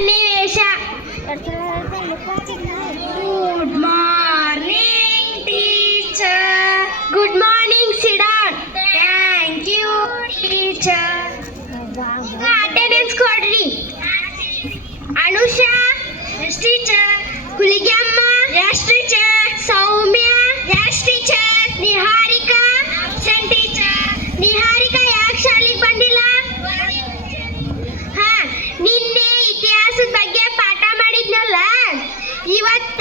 ಸನ್ನಿವೇಶ. Good morning teacher. Good morning sit down. Thank you teacher. Attendance ಕೊಡ್ರಿ. Anusha yes teacher. Huligemma yes teacher. Soumya yes teacher. Niharika ಸೆನ್ teacher. Niharika ಯಾಕೆ ಶಾಲೆಗೆ ಬಂದಿಲ್ಲ? ಹಾ, ನಿನ್ನೆ ಇತಿಹಾಸದ ಬಗ್ಗೆ ಪಾಠ ಮಾಡಿದ್ನಲ್ಲ, ಇವತ್ತ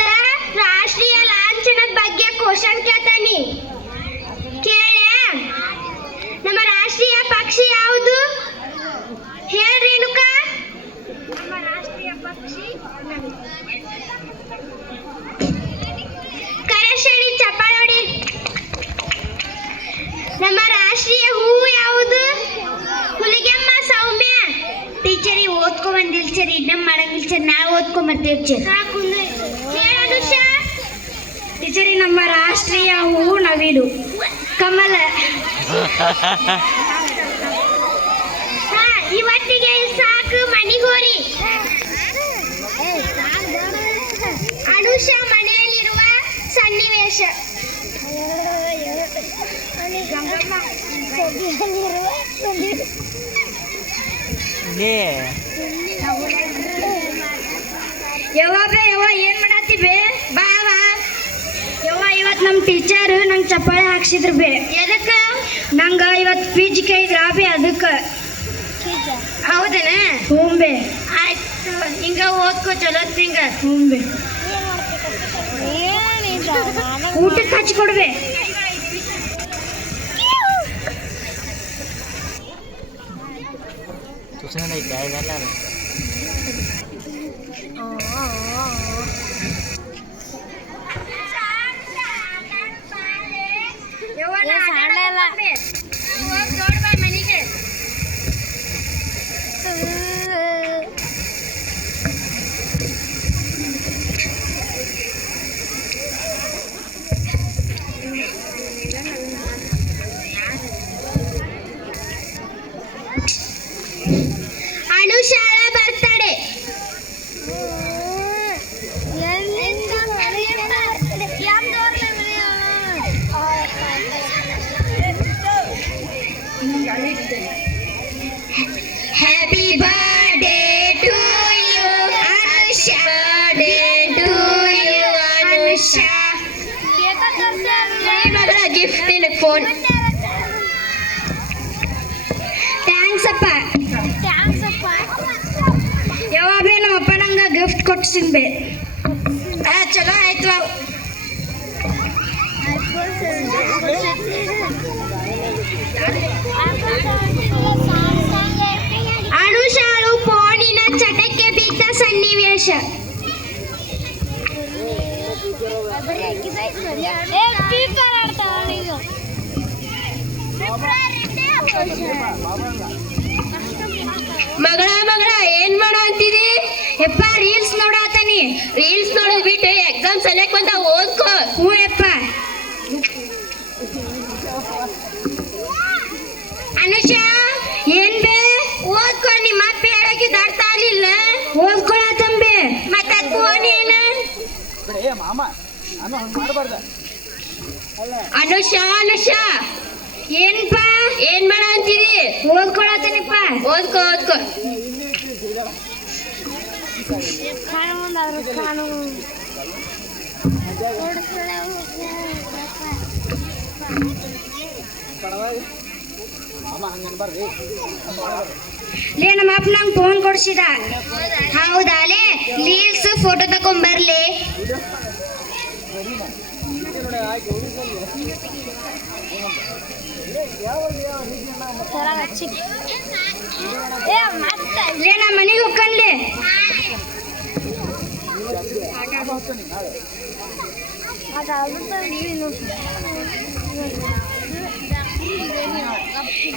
ರಾಷ್ಟ್ರೀಯ ಲಾಂಛನದ ಬಗ್ಗೆ ಕ್ವಶನ್ ಕೇಳ್ತಾನಿ. ಕೇಳ, ನಮ್ಮ ರಾಷ್ಟ್ರೀಯ ಪಕ್ಷಿ ಯಾವುದು? ಹೇಳ್ರಿ ರೇಣುಕಾ. ನಮ್ಮ ರಾಷ್ಟ್ರೀಯ ಪಕ್ಷಿ ಕರಶೇಳಿ ಚಪ್ಪಾಳೋಡಿ. ನಮ್ಮ ರಾಷ್ಟ್ರೀಯ ಹೂವು ಯಾವುದು? ಹುಲಿಗೆಮ್ಮ. ಸೌಮ್ಯ ಟೀಚರಿ ಓದ್ಕೊ ಬಂದಿಲ್ ಸರಿ, ನಮ್ಮ ಮಾಡಂಗಿಲ್ಲ ಸರಿ, ನಾವು ಓದ್ಕೊಂಬರ್ತೇವೆ ಸರ್. ಸಾಕು ಹೇಳನುಷಾ. ಟೀಚರಿ ನಮ್ಮ ರಾಷ್ಟ್ರೀಯ ಹೂವು ನವಿಲು ಕಮಲ. ಹಾ, ಇವತ್ತಿಗೆ ಸಾಕು, ಮನಿಗೋರಿ. ಅನುಷಾ ಮನೆಯಲ್ಲಿರುವ ಸನ್ನಿವೇಶ. ಯವ್ವ ಏನ್ ಮಾಡತ್ತಿ ಬೇ? ಬಾ ಬಾ ಯವ್ವ. ಇವತ್ತು ನಮ್ಮ ಟೀಚರ್ ನಂಗೆ ಚಪ್ಪಾಳೆ ಹಾಕ್ಸಿದ್ರು ಬೇ. ಎದಕ್ಕೆ? ನಂಗೆ ಇವತ್ತು ಪೀಜ್ ಕೇಳಿದ್ರ ಬೇ, ಅದಕ್ಕೆ. ಹೌದೇನ? ಹ್ಞೂ ಬೇ. ಆಯ್ತು, ಹಿಂಗ ಓದ್ಕೋ ಚಲೋ ಹಿಂಗ. ಹ್ಞೂ ಬೇ. ಊಟಕ್ಕೆ ಹಚ್ಕೊಡ್ಬೇ. ಅನುಷಾಳ birthday. Happy birthday to you Anusha. Birthday to you Anusha. ಮಗಳ ಗಿಫ್ಟ್ ಇನ್ ಫೋನ್. ಥ್ಯಾಂಕ್ಸ್ ಅಪ್ಪ. ಯಾವಾಗ ಬೇ ನಮ್ಮಪ್ಪ ನಂಗೆ ಗಿಫ್ಟ್ ಕೊಡ್ಸಿನ್ ಬೇ. ಚಲೋ ಆಯ್ತು. ಅನುಷಾಳು ಫೋನಿನ ಚಟಕ್ಕೆ ಬಿದ್ದ ಸನ್ನಿವೇಶ. ಮಗಳ ಏನ್ ಮಾಡೋ ಅಂತಿದಿ? ಯಪ್ಪ ರೀಲ್ಸ್ ನೋಡಾತಾನಿ. ರೀಲ್ಸ್ ನೋಡಿದ್ ಬಿಟ್ಟು ಎಕ್ಸಾಮ್ ಸೆಲೆಕ್ಟ್ ಬಂದ ಓದ್ಕೋ. ಹ್ಞೂ ಯಪ್ಪ. ಅನುಷಾ ಏನ್ ಬೇ? ಓದ್ಕೊ. ನಿಮ್ಮ ಅಪ್ಪ ಹೇಳೋಕೆ ಅರ್ಥ ಆಗ್ಲಿಲ್ಲ? ಓದ್ಕೊಳತಂಬೆ. ಮತ್ತೆ ಫೋನ್ ಏನು? ಅನುಷಾ ಏನ್ಪ? ಏನ್ ಮಾಡ ಅಂತೀರಿ? ಓದ್ಕೊಳತನಪ್ಪ. ಓದ್ಕೋ. ಲೇ ನಮ್ಮ ಅಪ್ಪ ನಂಗೆ ಫೋನ್ ಕೊಡ್ಸಿದ. ಹೌದಾಲೇ? ರೀಲ್ಸ್ ಫೋಟೋ ತಕೊಂಬರ್ಲಿ. ಲೇ ನಾ ಮನೆಗೆ ಹೋಗ್ಕನ್ಲಿ.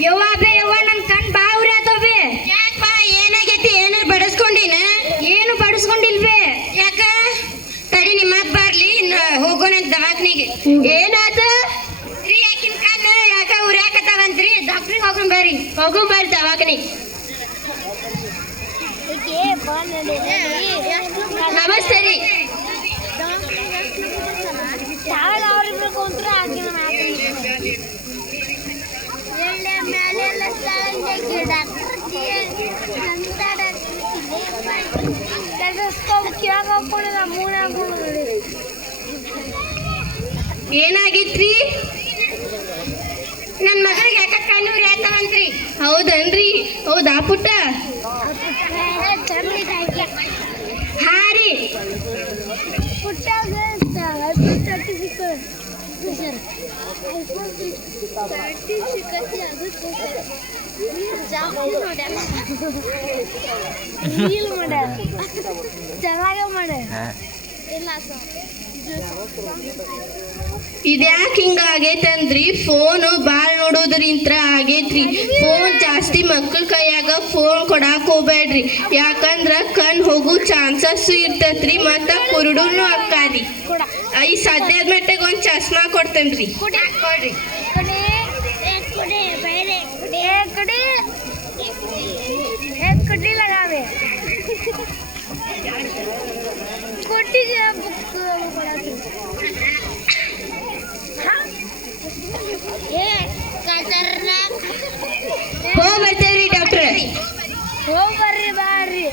ಯವ್ವ ನನ್ ಕಣ್ ಬಾ ಉರಿಯಾತವೆ. ಯಾಕಪ್ಪ ಏನಾಗೈತಿ? ಏನಾರು ಬಡಸ್ಕೊಂಡಿನ? ಏನು ಬಡಸ್ಕೊಂಡಿಲ್ವೇ? ಯಾಕ? ತಡಿ ನಿಮ್ಮ ಅಪ್ಪ ಬರ್ಲಿ, ಹೋಗೋಣ ದವಾಖಾನೆಗೆ. ಏನಾತ? ಯಾಕಿನ ಕಣ್ಣು ಯಾಕ ಉರಿಯಾಕತ್ತಾವಂತ್ರಿ? ಡಾಕ್ಟ್ರಿಗೆ ಹೋಗೋಣ ಬರ್ರಿ ದವಾಖಾನೆ. ನಮಸ್ತೆ ರೀ. ಏನಾಗಿತ್ರಿ? ನನ್ನ ಮಗಳಿಗೆ ಯಾಕ ಕಣ್ಣೂರಿ ಆಯ್ತವಂತ್ರಿ? ಹೌದನ್ರಿ? ಹೌದಾ ಪುಟ್ಟ? ಹಾ ರೀ. ಇದ್ಯಾಕೆ ಹಿಂಗ ಆಗೈತಂದ್ರಿ? ಫೋನ್ ಬಾಳ್ ನೋಡೋದ್ರಿಂತ ಆಗೈತ್ರಿ. ಫೋನ್ ಜಾಸ್ತಿ ಮಕ್ಕಳ ಕೈಯಾಗ ಫೋನ್ ಕೊಡಾಕ್ ಹೋಗ್ಬೇಡ್ರಿ. ಯಾಕಂದ್ರ ಕಣ್ ಹೋಗೋ ಚಾನ್ಸಸ್ ಇರ್ತೈತ್ರಿ, ಮತ್ತ ಕುರುಡುನು ಅಕ್ಕಾರಿ. ಈ ಸದ್ಯದ ಮಟ್ಟಿಗೆ ಒಂದ್ ಚಸ್ಮಾ ಕೊಡ್ತೇನ್ರಿ, ಕೊಡ್ರಿ. ಹೋಗ್ ಬರ್ತೇವ್ರಿ ಡಾಕ್ಟ್ರೆ. ಹೋಗ್ ಬರ್ರಿ ಬಾರ್ರಿ.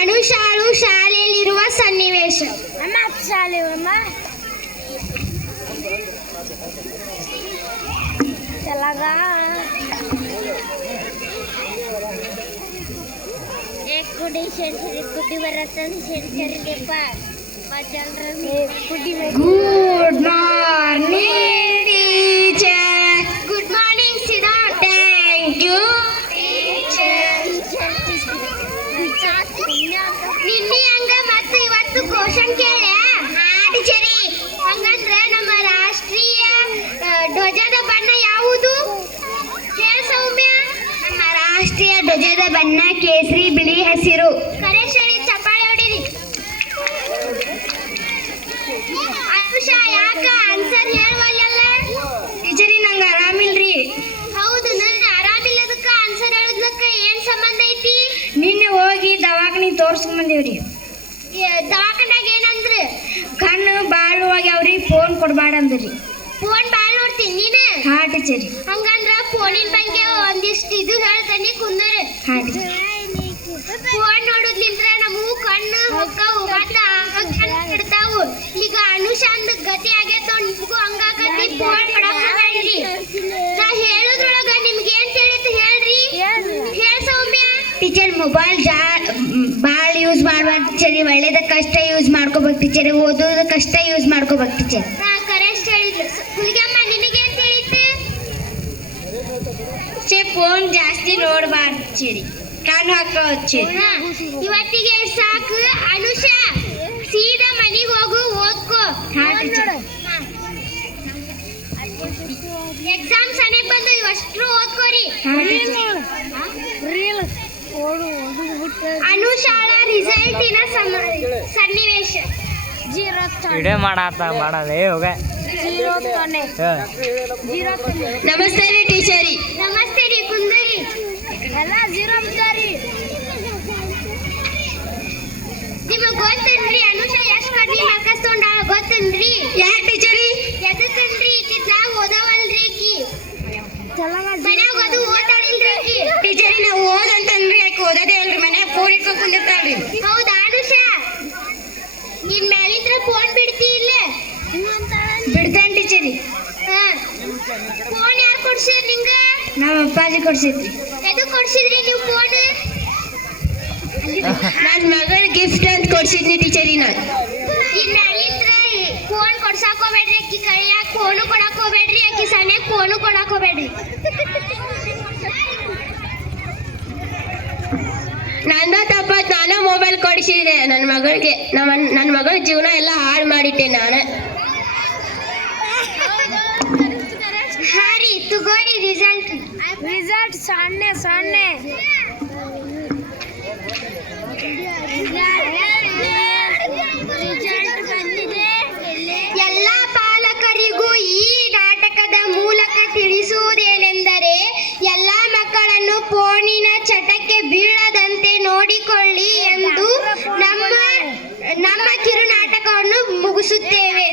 ಅನುಷಾಳು ಶಾಲೆಯಲ್ಲಿರುವ ಸನ್ನಿವೇಶ. ಶಾಲೆ ಕುಡಿ ಬರತ್ತಂದು ಸೇರ್ಕರಿಗೆಪ್ಪ. Good morning teacher. Good morning ಸಿದಾ. ಥ್ಯಾಂಕ್ ಯು ನಿನ್ನೆ ಹಂಗ ಮತ್ತು ಇವತ್ತು ಕ್ವಶನ್ ಕೇಳ್ಯ? ಹಾ ಟೀಚರಿ. ಹಂಗಂದ್ರ ನಮ್ಮ ರಾಷ್ಟ್ರೀಯ ಧ್ವಜದ ಬಣ್ಣ ಯಾವುದು? ಹೇಳ ಸೌಮ್ಯ. ನಮ್ಮ ರಾಷ್ಟ್ರೀಯ ಧ್ವಜದ ಬಣ್ಣ ಕೇಸರಿ, ಬಿಳಿ, ಹಸಿರು. ಕರೇಶರಿ ಚಪ್ಪಾಳೆ ಹೊಡಿರಿ. ಅನುಷ ಯಾಕ ಆನ್ಸರ್ ಹೇಳುವಲ್ಲ? ಟೀಚರಿ ನಂಗೆ ಆರಾಮಿಲ್ರಿ. ಹೌದು, ನನ್ನ ಆರಾಮಿಲ್ಲದಕ್ಕ ಆನ್ಸರ್ ಹೇಳೋದಕ್ಕ ಏನ್ ಸಂಬಂಧ ಐತಿ? ನಿನ್ನೆ ಹೋಗಿ ದವಾಖಾನೆ ತೋರ್ಸ್ಕೊಂಡ್ ಬಂದೇವ್ರಿ. ದವಾಖಾನ್ಯಾಗ ಏನಂದ್ರ? ಕಣ್ಣು ಬಾಳ್ ಹೋಗ್ಯಾವ್ರಿ, ಫೋನ್ ಕೊಡ್ಬಾರ್ದಂದ್ರಿ. ಫೋನ್ ಬಾಳ್ ನೋಡ್ತೀನಿ ನೀನು? ಹಾ ಟೀಚರಿ. ಹಂಗಂದ್ರ ಫೋನಿನ ಬಗ್ಗೆ ಒಂದಿಷ್ಟು ಇದು ಹೇಳ್ತಾನೆ ಕುಂದ್ರ. ಹಾ ಟೀಚರ್. ಫೋನ್ ನೋಡೋದ್ಲಿಂದ್ರ ನಮಗೂ ಕಣ್ಣು ಹೊಕ್ಕವು ಮತ್ತ ಇಡ್ತಾವು. ಈಗ ಅನುಷಾಂದ್ ಗತಿ ಆಗೈತ, ನಿಮ್ಗೂ ಹಂಗಾಗತಿ. ಫೋನ್ ಕೊಡಕ್ ಹೋಗ್ಬೇಡ್ರಿ. ನಾ ಹೇಳೋದ್ರೊಳಗ ನಿಮ್ಗೆ ಏನ್ ತಿಳಿತು ಹೇಳ್ರಿ. ಹೇಳ ಸೌಮ್ಯ. ಟೀಚರ್ ಮೊಬೈಲ್ ಬಾಳ್ ಯೂಸ್ ಮಾಡ್ಬಾರ್ದು ಟೀಚರಿ. ಒಳ್ಳೇದಕ್ಕಷ್ಟೇ ಯೂಸ್ ಮಾಡ್ಕೋಬೇಕು ಟೀಚರಿ. ಓದೋದಕ್ಕಷ್ಟೇ ಯೂಸ್ ಮಾಡ್ಕೋಬೇಕು ಟೀಚರ್. ನಾ ಕರೆಕ್ಟ್ ಹೇಳಿದ್ರು. ಹುಲಿಗಮ್ಮ ನಿನಗೇನ್ ತಿಳಿತು? ಫೋನ್ ಜಾಸ್ತಿ ನೋಡ್ಬಾರ್ದು ಟೀಚರಿ, ಕಣ್ಣು ಹಾಕೋ. ಇವತ್ತಿಗೆ ಸಾಕು ಅನುಷ. ಸೀದಾ ಮನೆಗೆ ಹೋಗು, ಓದ್ಕೋ. ಎಕ್ಸಾಮ್ ಸನಿಗ್ ಬಂದು ಇವಷ್ಟು ಓದ್ಕೋರಿ. ಅನುಷಾಳ ರಿಸಲ್ಟಿನ ಸನ್ನಿವೇಶ. ನಮಸ್ತೆ ರೀ ಟೀಚರಿ. ನಮಸ್ತೆ ರೀ ಕುಂದರಿ. ಎಲ್ಲ ಜೀರೋ ಬಿದ್ದಾರಿ. ನಿಮಗ್ ಗೊತ್ತೇನ್ರಿ ಅನುಷ ಎಷ್ಟು ಕಡ್ಲಿ ಮಾರ್ಕಸ್ ತಗೊಂಡಾಳ ಗೊತ್ತೇನ್ರಿ? ಯಾಕೆ ಟೀಚರಿ? ಎದಕ್ಕನ್ರಿ? ಇತ್ತಿತ್ಲಾಗ ಓದವಲ್ರಿ ಆಕಿ. ಮನ್ಯಾಗ ಅದು ಓದಾಡಿಲ್ರಿ ಆಕಿ. ಟೀಚರಿ ನಾವು ಓದಂತಂದ್ರಿ ಆಕಿ ಓದೋದೇ ಇಲ್ರಿ, ಮನ್ಯಾಗ ಫೋನ್ ಇಟ್ಕೊಂಡ್ ಕುಂದಿರ್ತಾಳ್ರಿ. ಹೌದಾ ಅನುಷ? ನಿನ್ ಮೇಲಿಂದ್ರ ಫೋನ್ ಬಿಡ್ತಿ ಇಲ್ಲ? ಬಿಡ್ತೇನ್ ಟೀಚರಿ. ಫೋನ್ ಯಾರು ಕೊಡ್ಸಿದ್ರಿ ನಿಂಗ? ನಮ್ಮ ಅಪ್ಪಾಜಿ ಕೊಡ್ಸಿದ್ರಿ. ಎದಕ್ ಕೊಡ್ಸಿದ್ರಿ ನೀವು ಫೋನ್? ನನ್ನ ಮಗಳ ಗಿಫ್ಟ್ ಅಂತ ಕೊಡ್ಸಿದ್ನಿ ಟೀಚರಿ. ನಾನು ಇನ್ನ ಇದ್ರ ಫೋನ್ ಕೊಡ್ಸಾಕ್ ಹೋಗ್ಬೇಡ್ರಿ. ಅಕ್ಕಿ ಕೈಯಾಗ ಫೋನು ಕೊಡಾಕ್ ಹೋಗ್ಬೇಡ್ರಿ. ಅಕ್ಕಿ ಸಣ್ಣ ಫೋನು ಕೊಡಾಕ್ ಹೋಗ್ಬೇಡ್ರಿ. ನನ್ನ ತಪ್ಪಾತ್, ನಾನೇ ಮೊಬೈಲ್ ಕೊಡಿಸಿದೆ ನನ್ನ ಮಗಳಿಗೆ. ನನ್ನ ಮಗಳ ಜೀವನ ಎಲ್ಲ ಹಾಳು ಮಾಡಿಟ್ಟೆ ನಾನು. ಹಾ ರೀ, ತಗೋರಿ ರಿಸಲ್ಟ್. ಸಣ್ಣ ಸಣ್ಣ ಎಲ್ಲ ಪಾಲಕರಿಗೂ ಈ ನಾಟಕದ ಮಾಡಿಕೊಳ್ಳಿ ಎಂದು ನಮ್ಮ ಕಿರುನಾಟಕವನ್ನು ಮುಗಿಸುತ್ತೇವೆ.